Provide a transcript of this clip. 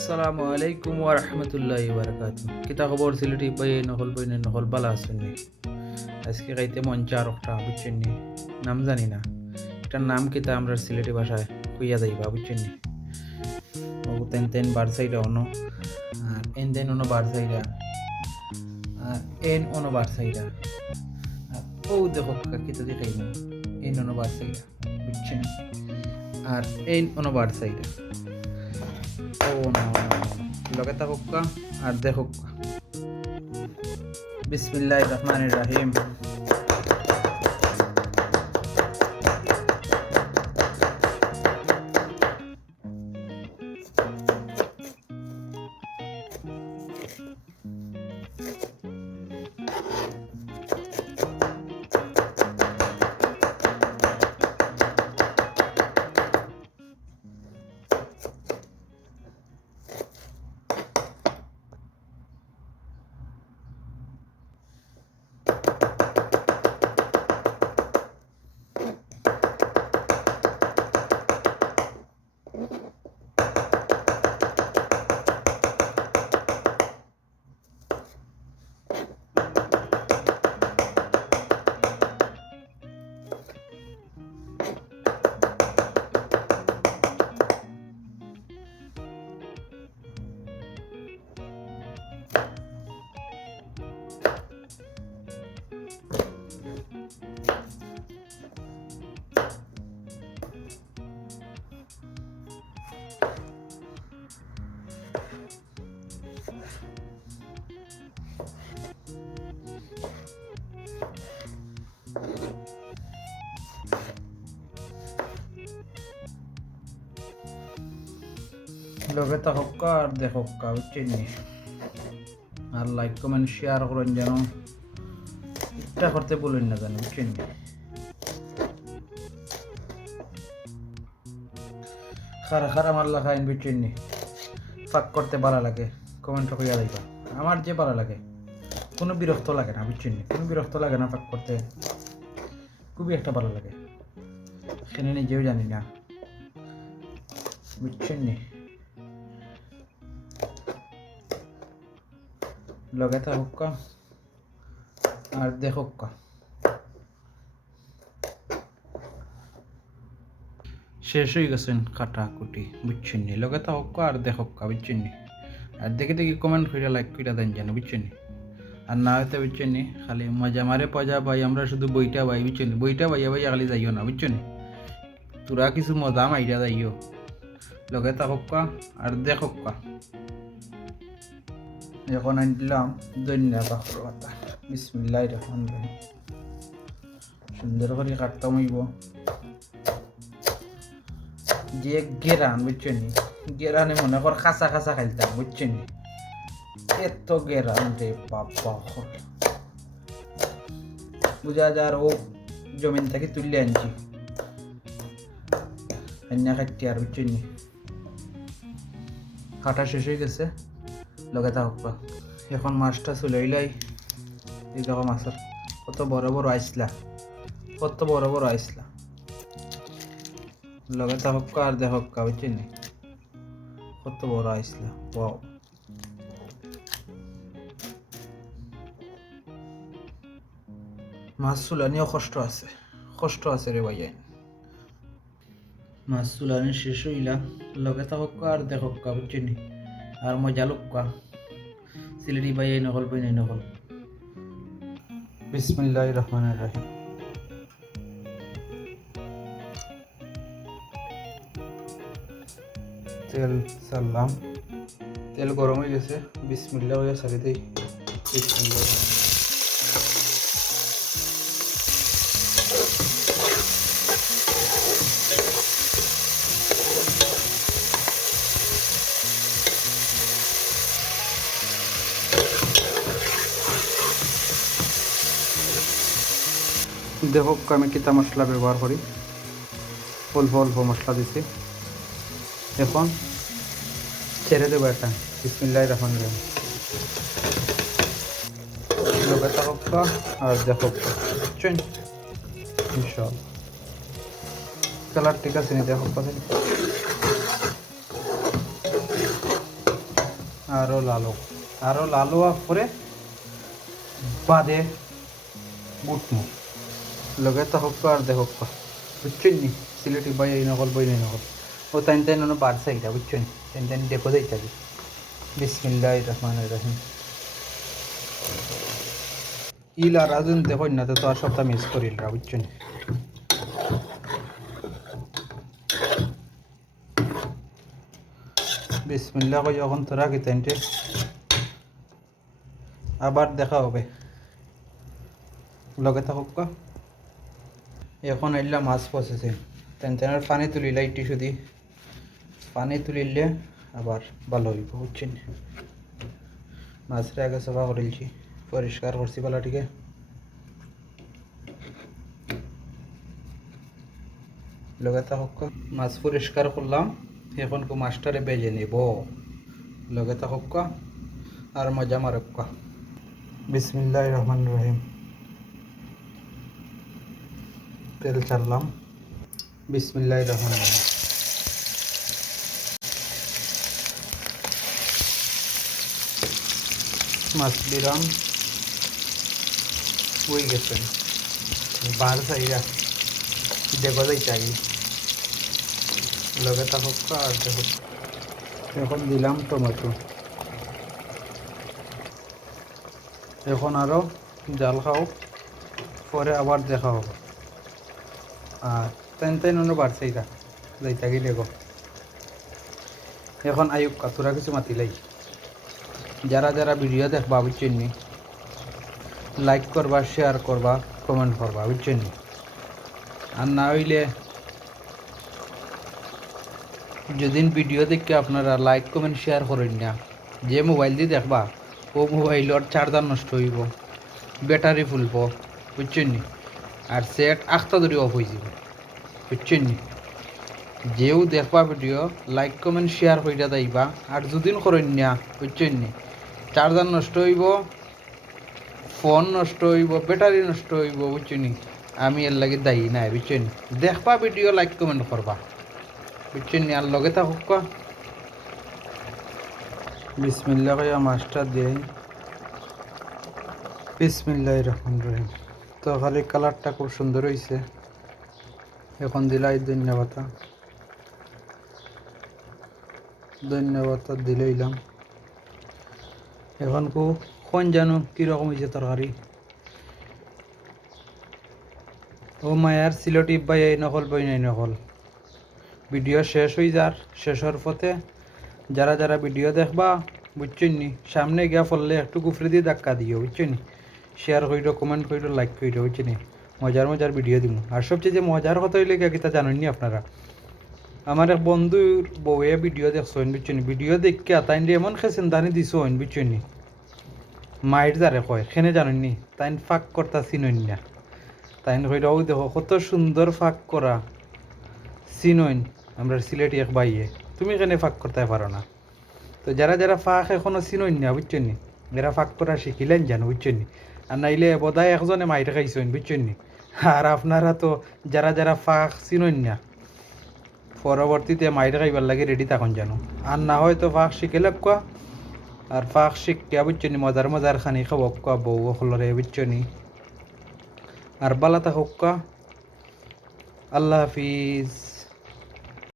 আসসালামু আলাইকুম ওয়া রাহমাতুল্লাহি ওয়া বারাকাতুহু। কিতা খবর সিলেটি বাই নহল বালা আছেননি? আজকে খাইতে মন চার একটা বুঝছেন নি? নাম জানি না। এটার নাম কিতা আমরা সিলেটি ভাষায় কইয়া যাইবা বুঝছেন নি? ও তেন তেন বার সাইডা অনো আর এন দেন অনো বার সাইডা আর এন অনো বার সাইডা আর ও দেখো কিতা দি খাইমু এন অনো বার সাইডা বুঝছেন? আর এন অনো বার সাইডা ও না লগে থাকুকা আর দেখুকা। বিসমিল্লাহির রহমানির রহিম। লগে থাকুকা আর দেখুকা বুঝছেন নি? আর লাইক কমেন্ট শেয়ার করেন যেন এটা করতে বলেন না জানি বুঝছেন নি? খারা খারা মারলা খাইন বুঝছেন নি? ফাঁক করতে ভালো লাগে কমেন্ট কইয়া যাইবা। আমার যে ভালো লাগে, কোনো বিরক্ত লাগে না বুঝছেন নি? কোনো বিরক্ত লাগে না ফাঁক করতে, খুবই একটা ভালো লাগে। সেখানে নিজেও জানি না বুঝছেন নি? লগে থাকুকা আর দেখুকা। শেষ হয়ে গেছেন কাটা কুটি বুঝছেন নি? লগে থাকুকা আর দেখুকা বুঝছেন নি? আর দেখে দেখি কমেন্ট করে লাইক করে দেন যেন বুঝছেন নি? আর না হয়তো বুঝছেন নি খালি মজা মারে পজা ভাই আমরা শুধু বইটা ভাই বুঝছেন নি? বইটা ভাইয়া ভাইয়া খালি যাইও না বুঝছেন নি? তোরা কিছু মজা মাইরা যাইও। লগে থাকুকা আর দেখুকা। এখন আনলাম ধনিয়া পাতা। বিসমিল্লাহির রহমানির রহিম। সুন্দর করে কাটতাম হইব। যে গেরান বুঝছেন নি? গেরানে মনে কর খাসা খাসা খাইতাম বুঝছেন নি? এত গেরান রে বাবা, বুঝা যার ও জমিন থেকে তুললে আনছি রান্না খাইতে আর বুঝছেন নি? কাটা শেষ হয়ে গেছে। লগে থাকুকা। এখন মাছটা চুলাইলাই। এই দেখো মাছের কত বড় বড় আইসলা, কত বড় বড় আইসলা। লগে থাকুকা আর দেখুকা বুঝছেন নি? কত বড় আইসলা। ওয়াও, মাছ চুলানিও কষ্ট আছে রে ভাইয়া। মাছ চুলানি শেষ হইলা। লগে থাকুকা আর দেখুকা বুঝছেন নি? আর মজা লুকা সিলেটি ভাইয়া নকল বই নাই নকল। বিসমিল্লাহির রহমানির রহিম। তেল সারলাম, তেল গরম হয়ে গেছে। বিসমিল্লাহ হয়ে সারি দিই। বিসমিল্লাহ। দেখো আমি কিতা মশলা ব্যবহার করি। অল্প অল্প মশলা দিছি। এখন ছেড়ে দেবো এটা। বিসমিল্লাহির রহমানির রহিম। লগে থাকুকা আর দেখুকা বুঝছেন? ইনশাআল্লাহ কালার ঠিক আছে নি? দেখো আরও লাল হওয়ার পরে বাদে বুটমু লগে তো হোক আর দে হোক বুঝছেন নি সিলেটি বাই এই নকল বই নকল ও তাইন তাইন বার সাইডা বুঝছেন তাইন তাইন দেখো যাই থাকি বিসমিল্লাহির রহমানির রহিম ইল আর আজুন দেখো না তো আর সপ্তাহ মিস করিল রা বুঝছেন বিসমিল্লাহ কই যখন তোরা কি তাইনটে আবার দেখা হবে লগে থাকুক এখন আইলা মাছ প্রসেসিং তেনার পানি তুলিলাই টিস্যু দি পানি তুলিলে আবার ভালো হইব বুঝছেন মাছটা আগে সফা করেছি পরিষ্কার করছি বালাটিকে লগে থাকুক মাছ পরিষ্কার করলাম এখন কো মাছটারে বেজে নেব লগে থাকুক আর মজা মারক বিসমিল্লাহির রহমানির রহিম তেল ছাড়লাম বিসমিল্লাহির রহমানির রহিম মাছ দিলাম হয়ে গেছে বার সাইরা দেখো যাই চাই লগে থাকুক আর দেখো এখন দিলাম টমেটো এখন আরও জাল খাও পরে আবার দেখা হবে আর তেন তেন অন্য বাড়ছেইরা যাই থাকি দেখো এখন আয়ুব কাতুরা কিছু মাতিলাই যারা যারা ভিডিও দেখবা বুঝছেন নি লাইক করবা শেয়ার করবা কমেন্ট করবা বুঝছেন নি আর না হইলে যেদিন ভিডিও দেখে আপনারা লাইক কমেন্ট শেয়ার করেন না যে মোবাইল দিয়ে দেখবা ও মোবাইলর চার্জার নষ্ট হইব ব্যাটারি ফুলব বুঝছেন নি আর সেট আখটা ধরে অফ হয়ে যাব বুঝছেন নি যেও দেখবা ভিডিও লাইক কমেন্ট শেয়ার কইরা যাইবা আর যদিন করেন না বুঝছেন নি চার্জার নষ্ট হইব ফোন নষ্ট হইব ব্যাটারি নষ্ট হইব বুঝছেন নি আমি এর লাগে দায়ী নাই বুঝছেন দেখবা ভিডিও লাইক কমেন্ট করবা বুঝছেন নি আর লগে থাকুক বিসমিল্লাহ কইয়া মাছটা দেই বিসমিল্লাহির রহমানির রহিম তো খালি কালারটা খুব সুন্দর হয়েছে এখন দিলাই ধন্যবাদ দিলাইলাম এখন কোন জানো কীরকম হয়েছে তরকারি ও মায়ার সিলটি বাই এই নকল বই নাই নকল ভিডিও শেষ হয়ে যার শেষের পথে যারা যারা ভিডিও দেখবা বুঝছেন নি সামনে গিয়া পড়লে একটু গুফরে দিয়ে ধাক্কা দিও বুঝছেন নি শেয়ার করিও কমেন্ট করিও লাইক করিও বুঝছেন নি মজার ভিডিও দিব আর সবচেয়ে যে মজার কথা হইলে কিতা জানেননি আপনারা আমার এক বন্ধুর বউয়ে ভিডিও দেখছেন বুঝছেন ভিডিও দেখে তাইন এমন খেছেন দানি দিছেন বুঝছেন নি মায়ের যারে কয় খেনে জানেননি তাইন ফাঁক করতা চিনইন না তাইন কইরাও দেখো কত সুন্দর ফাঁক করা চিনইন আমরা সিলেটি এক বাইয়ে তুমি কেন ফাঁক করতে পারো না তো যারা যারা ফাঁক এখনো চিনইন না বুঝছেন নি এরা ফাঁক করা শিখিলেন জানো বুঝছেন নি আর নাইলে বোধহয় একজনে মাইরে খাইছেন বুঝছেন নি আর আপনারা তো যারা যারা ফাঁক চিনইন না পরবর্তীতে মাইরে খাইবার লাগে রেডি থাকুন জানো আর না হয়তো ফাঁক শিখে লাগবা আর ফাঁক শিখিয়া বুঝছেন নি মজার খানি খাবক বউ হলরে বুঝছেন নি আর বালা থাকুক আল্লাহ হাফিজ।